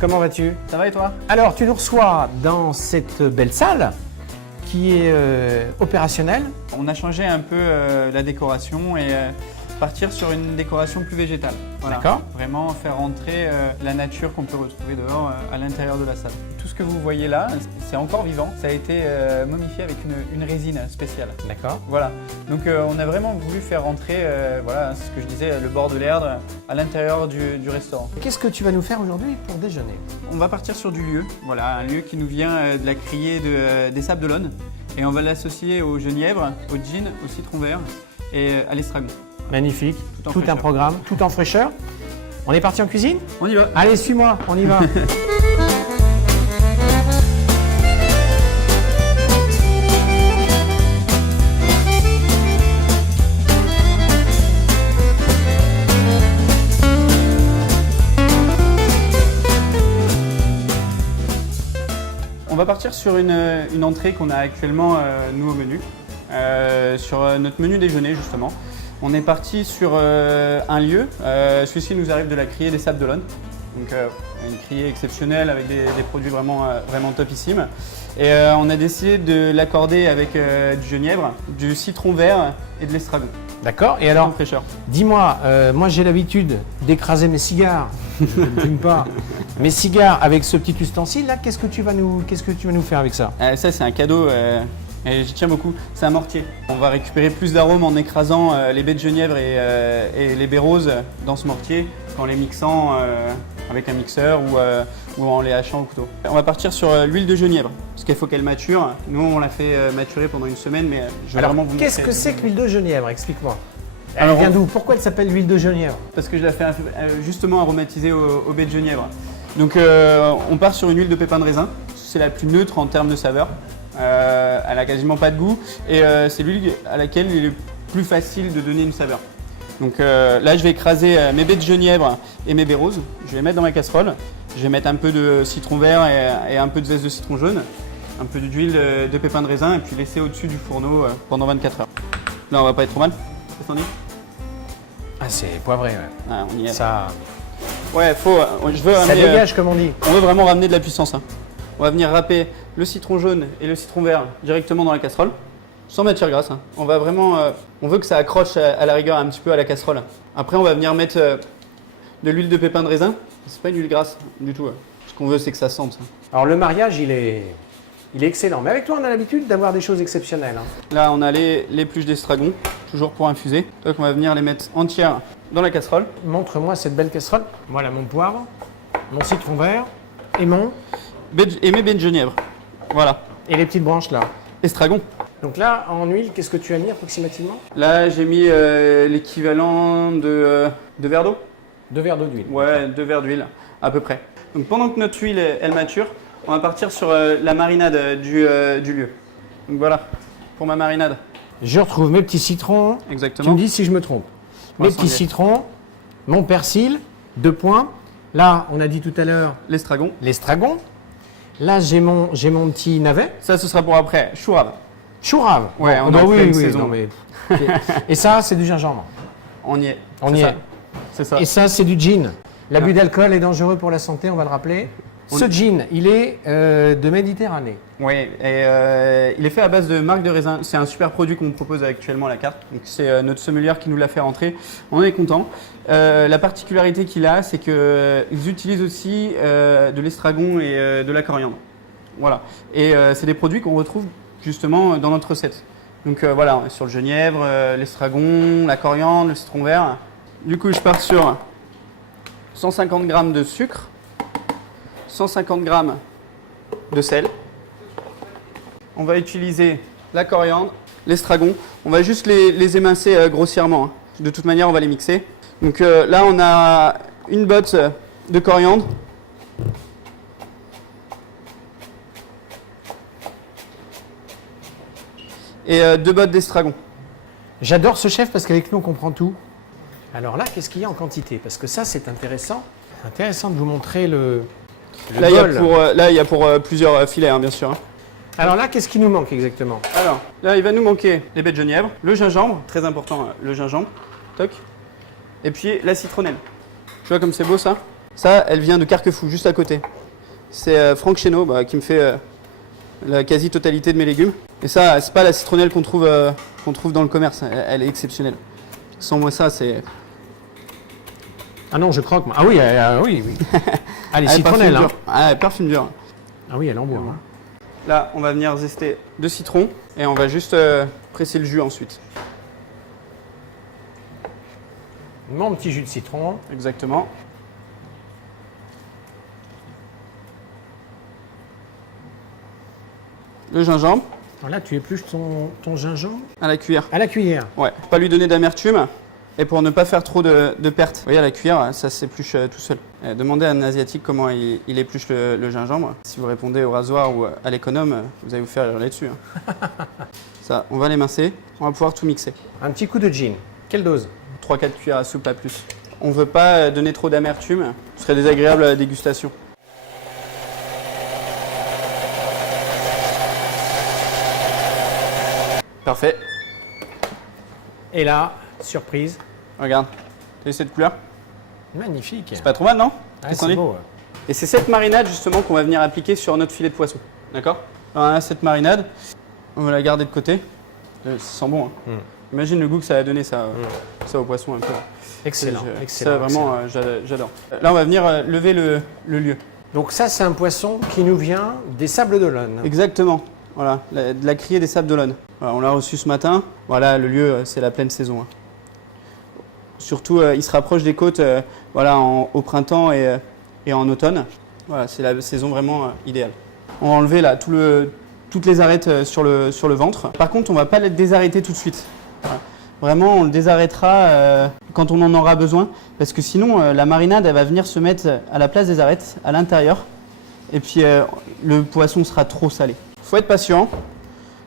comment vas-tu? Ça va et toi? Alors, tu nous reçois dans cette belle salle qui est opérationnelle. On a changé un peu la décoration et partir sur une décoration plus végétale. Voilà. D'accord. Vraiment faire rentrer la nature qu'on peut retrouver dehors à l'intérieur de la salle. Tout ce que vous voyez là, c'est encore vivant. Ça a été momifié avec une résine spéciale. D'accord. Voilà. Donc on a vraiment voulu faire rentrer, voilà, ce que je disais, le bord de l'Erdre à l'intérieur du restaurant. Qu'est-ce que tu vas nous faire aujourd'hui pour déjeuner? On va partir sur du lieu, voilà, un lieu qui nous vient de la criée des Sables d'Olonne. Et on va l'associer au genièvre, au gin, au citron vert et à l'estragon. Magnifique, Tout en tout un programme, tout en fraîcheur. On est parti en cuisine? On y va. Allez, suis-moi, on y va. On va partir sur une entrée qu'on a actuellement nous au menu, sur notre menu déjeuner justement. On est parti sur un lieu, celui-ci nous arrive de la criée des Sables d'Olonne, donc une criée exceptionnelle avec des produits vraiment topissimes. Et on a décidé de l'accorder avec du genièvre, du citron vert et de l'estragon. D'accord, et En alors, fraîcheur. dis-moi, moi j'ai l'habitude d'écraser mes cigares, je ne fume pas, mes cigares avec ce petit ustensile là, qu'est-ce que tu vas nous faire avec ça? Ça c'est un cadeau et j'y tiens beaucoup, c'est un mortier. On va récupérer plus d'arômes en écrasant les baies de genièvre et les baies roses dans ce mortier, en les mixant avec un mixeur ou en les hachant au couteau. On va partir sur l'huile de genièvre, parce qu'il faut qu'elle mature. Nous on l'a fait maturer pendant une semaine, mais je vais Alors, vraiment vous qu'est-ce montrer. que c'est que l'huile de genièvre? Explique-moi. Elle Alors, vient d'où? Pourquoi elle s'appelle l'huile de genièvre? Parce que je la fais justement aromatisée aux baies de genièvre. Donc on part sur une huile de pépins de raisin, c'est la plus neutre en termes de saveur. Elle a quasiment pas de goût et c'est l'huile à laquelle il est plus facile de donner une saveur. Donc là je vais écraser mes baies de genièvre et mes baies roses, je vais les mettre dans ma casserole. Je vais mettre un peu de citron vert et un peu de zeste de citron jaune, un peu d'huile de pépins de raisin et puis laisser au-dessus du fourneau pendant 24 heures. Là on va pas être trop mal, qu'est-ce qu'on dit? Ah, c'est poivré, ouais. Ah, on y est. Ça Ça dégage comme on dit. On veut vraiment ramener de la puissance. Hein. On va venir râper le citron jaune et le citron vert directement dans la casserole, sans matière grasse. Hein. On va vraiment, on veut que ça accroche à la rigueur un petit peu à la casserole. Après, on va venir mettre de l'huile de pépins de raisin. C'est pas une huile grasse du tout. Ce qu'on veut, c'est que ça sente. Ça. Alors le mariage, il est excellent. Mais avec toi, on a l'habitude d'avoir des choses exceptionnelles. Hein. Là, on a l'épluche d'estragon, toujours pour infuser. Donc, on va venir les mettre entières dans la casserole. Montre-moi cette belle casserole. Voilà mon poivre, mon citron vert et Et mes baies de genièvre. Voilà. et les petites branches là. Estragon. Donc là, en huile, qu'est-ce que tu as mis approximativement? Là, j'ai mis l'équivalent de verre d'eau. 2 verres d'eau d'huile. Ouais, 2 verres d'huile, à peu près. Donc pendant que notre huile elle mature, on va partir sur la marinade du lieu. Donc voilà, pour ma marinade. Je retrouve mes petits citrons. Tu Exactement. me dis si je me trompe. Mes Vincent petits Guet. citrons, mon persil, 2 points. Là, on a dit tout à l'heure L'estragon. l'estragon. Là, j'ai mon petit navet. Ça, ce sera pour après. Chou rave. Chou rave. Ouais, on est bah en oui, pleine oui, saison. non, mais... Et ça, c'est du gingembre. On y est. On C'est y ça. est. C'est ça. Et ça, c'est du gin. L'abus d'alcool est dangereux pour la santé, on va le rappeler. Ce gin, il est de Méditerranée. Oui, et il est fait à base de marc de raisin. C'est un super produit qu'on propose actuellement à la carte. Donc c'est notre sommelière qui nous l'a fait rentrer. On est content. La particularité qu'il a, c'est qu'ils utilisent aussi de l'estragon et de la coriandre. Voilà. Et c'est des produits qu'on retrouve justement dans notre recette. Donc voilà, on est sur le genièvre, l'estragon, la coriandre, le citron vert. Du coup, je pars sur 150 g de sucre, 150 g de sel. On va utiliser la coriandre, l'estragon. On va juste les émincer grossièrement. Hein. De toute manière, on va les mixer. Donc là, on a une botte de coriandre. Et 2 bottes d'estragon. J'adore ce chef parce qu'avec nous, on comprend tout. Alors là, qu'est-ce qu'il y a en quantité? Parce que ça, c'est intéressant. Intéressant de vous montrer le Là, bol. il y a pour plusieurs filets, hein, bien sûr. Hein. Alors là, qu'est-ce qui nous manque exactement? Alors, là, il va nous manquer les baies de genièvre, le gingembre, très important, le gingembre, toc, et puis la citronnelle. Tu vois comme c'est beau ça? Ça, elle vient de Carquefou, juste à côté. C'est Franck Chénaud qui me fait la quasi-totalité de mes légumes. Et ça, c'est pas la citronnelle qu'on trouve dans le commerce. Elle est exceptionnelle. Sans moi, ça, c'est... Ah non, je croque. Moi. Ah oui, oui, oui. Ah, les Elle citronnelles. parfume Hein. dur. Ah, elle parfume dur. Ah oui, elle en boit. Hein. Là, on va venir zester 2 citrons et on va juste presser le jus ensuite. Mon petit jus de citron. Exactement. Le gingembre Alors là, tu épluches ton gingembre à la cuillère. à la cuillère. Ouais, pas lui donner d'amertume et pour ne pas faire trop de pertes. Vous voyez, à la cuillère, ça s'épluche tout seul. Demandez à un asiatique comment il épluche le gingembre. Si vous répondez au rasoir ou à l'économe, vous allez vous faire hurler dessus. Hein. Ça, on va l'émincer. On va pouvoir tout mixer. Un petit coup de gin. Quelle dose? 3-4 cuillères à soupe, pas plus. On ne veut pas donner trop d'amertume. Ce serait désagréable à la dégustation. Parfait. Et là, surprise. Regarde. T'as vu cette couleur? Magnifique. C'est pas trop mal, non? Ah, Qu'est-ce qu'on c'est dit? beau. Ouais. Et c'est cette marinade justement qu'on va venir appliquer sur notre filet de poisson. D'accord? Alors, on a cette marinade. On va la garder de côté. Ça sent bon. Hein. Imagine le goût que ça a donné ça au poisson un peu. Excellent, Ça, excellent. vraiment, j'adore. Là, on va venir lever le lieu. Donc ça, c'est un poisson qui nous vient des Sables d'Olonne. Exactement. Voilà, de la criée des Sables d'Olonne. Voilà, on l'a reçu ce matin. Voilà, le lieu, c'est la pleine saison. Hein. Surtout, il se rapproche des côtes voilà, au printemps et en automne. Voilà, c'est la saison vraiment idéale. On va enlever là toutes les arêtes sur le ventre. Par contre, on ne va pas les désarrêter tout de suite. Voilà. Vraiment, on le désarrêtera quand on en aura besoin. Parce que sinon, la marinade, elle va venir se mettre à la place des arêtes, à l'intérieur. Et puis, le poisson sera trop salé. Il faut être patient.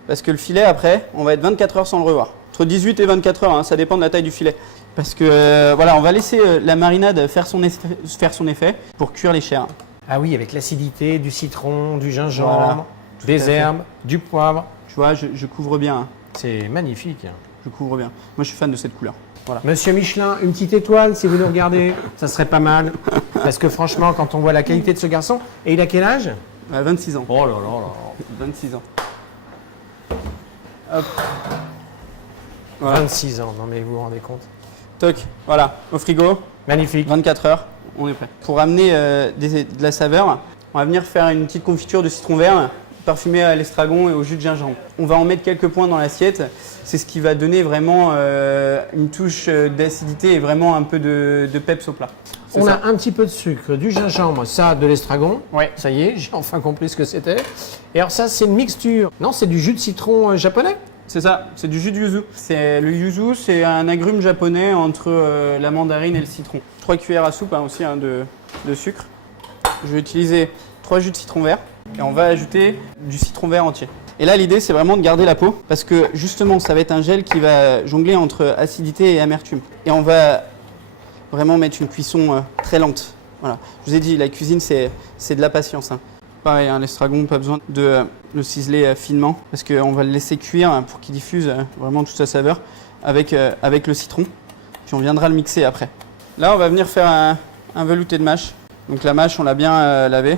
Parce que le filet, après, on va être 24 heures sans le revoir. Entre 18 et 24 heures, hein, ça dépend de la taille du filet. Parce que voilà, on va laisser la marinade faire son effet pour cuire les chairs. Ah oui, avec l'acidité, du citron, du gingembre, Voilà, des herbes, du poivre. Tu vois, je couvre bien. Hein. C'est magnifique. Je couvre bien. Moi, je suis fan de cette couleur. Voilà. Monsieur Michelin, une petite étoile si vous nous regardez, ça serait pas mal. Parce que franchement, quand on voit la qualité de ce garçon, et il a quel âge? 26 ans. Oh là là là. 26 ans. Hop. Voilà. 26 ans, non mais vous vous rendez compte? Toc, voilà, au frigo, Magnifique. 24 heures, on est prêt. Pour amener de la saveur, on va venir faire une petite confiture de citron vert parfumée à l'estragon et au jus de gingembre. On va en mettre quelques points dans l'assiette. C'est ce qui va donner vraiment une touche d'acidité et vraiment un peu de peps au plat. On a un petit peu de sucre, du gingembre, ça de l'estragon. Ouais. Ça y est, j'ai enfin compris ce que c'était. Et alors ça, c'est une mixture. Non, c'est du jus de citron japonais? C'est ça, c'est du jus de yuzu. Le yuzu, c'est un agrume japonais entre la mandarine et le citron. 3 cuillères à soupe aussi de sucre. Je vais utiliser 3 jus de citron vert et on va ajouter du citron vert entier. Et là, l'idée, c'est vraiment de garder la peau parce que justement, ça va être un gel qui va jongler entre acidité et amertume. Et on va vraiment mettre une cuisson très lente. Voilà. Je vous ai dit, la cuisine, c'est de la patience. Hein. Pareil, hein, l'estragon, pas besoin de le ciseler finement parce qu'on va le laisser cuire pour qu'il diffuse vraiment toute sa saveur avec le citron. Puis on viendra le mixer après. Là, on va venir faire un velouté de mâche. Donc la mâche, on l'a bien lavée,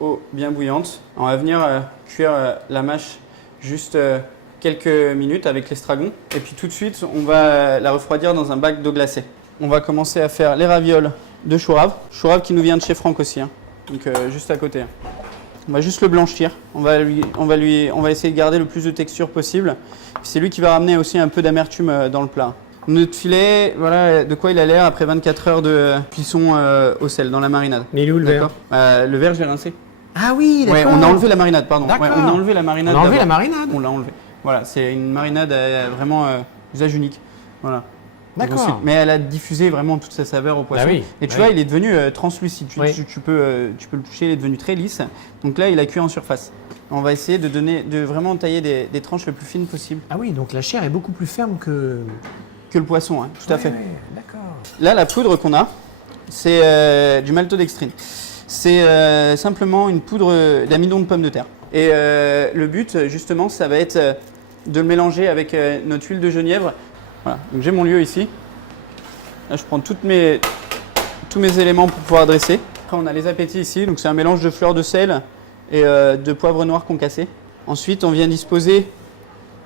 eau bien bouillante. On va venir cuire la mâche juste quelques minutes avec l'estragon. Et puis tout de suite, on va la refroidir dans un bac d'eau glacée. On va commencer à faire les ravioles de chou rave. Chou rave qui nous vient de chez Franck aussi, hein. Donc juste à côté. On va juste le blanchir. On va essayer de garder le plus de texture possible. C'est lui qui va ramener aussi un peu d'amertume dans le plat. Notre filet, voilà de quoi il a l'air après 24 heures de cuisson au sel dans la marinade. Mais il est où le verre? Le verre, je l'ai rincé. Ah oui, d'accord. Ouais, on a enlevé la marinade, pardon. Ouais, on a enlevé la marinade. On a enlevé la marinade. On l'a enlevé. Voilà, c'est une marinade vraiment usage unique. Voilà. D'accord. Mais elle a diffusé vraiment toute sa saveur au poisson. Bah oui, et tu vois, il est devenu translucide. Tu peux le toucher, il est devenu très lisse. Donc là, il a cuit en surface. On va essayer de vraiment tailler des tranches le plus fines possible. Ah oui, donc la chair est beaucoup plus ferme que le poisson, hein, tout à fait. Ouais, d'accord. Là, la poudre qu'on a, c'est du maltodextrine. C'est simplement une poudre d'amidon de pomme de terre. Et le but, justement, ça va être de le mélanger avec notre huile de genièvre. Voilà, donc j'ai mon lieu ici. Là, je prends toutes mes tous mes éléments pour pouvoir dresser. Après, on a les appétits ici. Donc, c'est un mélange de fleurs de sel et de poivre noir concassé. Ensuite, on vient disposer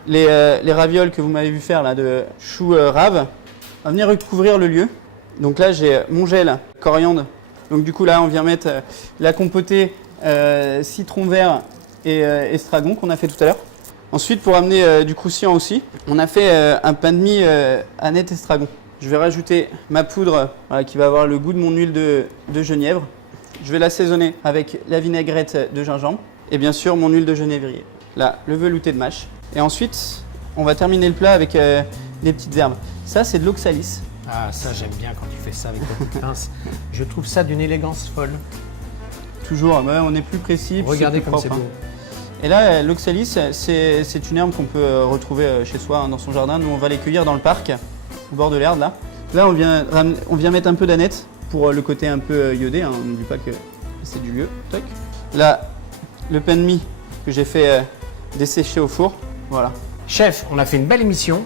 les ravioles que vous m'avez vu faire là, de choux rave. On va venir recouvrir le lieu. Donc là, j'ai mon gel coriandre. Donc du coup, là, on vient mettre la compotée citron vert et estragon qu'on a fait tout à l'heure. Ensuite, pour amener du croustillant aussi, on a fait un pain de mie Annette estragon. Je vais rajouter ma poudre qui va avoir le goût de mon huile de genièvre. Je vais l'assaisonner avec la vinaigrette de gingembre et bien sûr mon huile de genévrier. Là, le velouté de mâche. Et ensuite, on va terminer le plat avec des petites herbes. Ça, c'est de l'oxalis. Ah, ça, j'aime bien quand tu fais ça avec ta petite pince. Je trouve ça d'une élégance folle. Toujours, on est plus précis. Regardez comme c'est beau. Et là, l'oxalis, c'est une herbe qu'on peut retrouver chez soi, dans son jardin. Nous, on va les cueillir dans le parc, au bord de l'herbe, là. Là, on vient mettre un peu d'aneth pour le côté un peu iodé. On ne dit pas que c'est du lieu. Toc. Là, le pain de mie que j'ai fait dessécher au four. Voilà. Chef, on a fait une belle émission.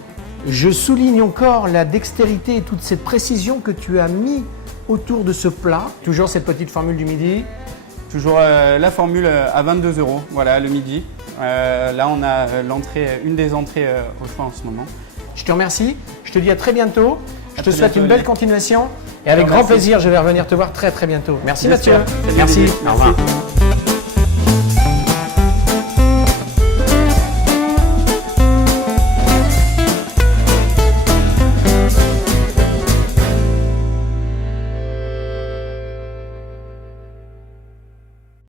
Je souligne encore la dextérité et toute cette précision que tu as mis autour de ce plat. Toujours cette petite formule du midi. Toujours la formule à 22 €, voilà, le midi. Là, on a une des entrées au choix en ce moment. Je te remercie. Je te dis à très bientôt. Je te souhaite une bientôt, belle continuation. Et avec grand plaisir, je vais revenir te voir très bientôt. Merci Mathieu. Merci. Merci. Au revoir.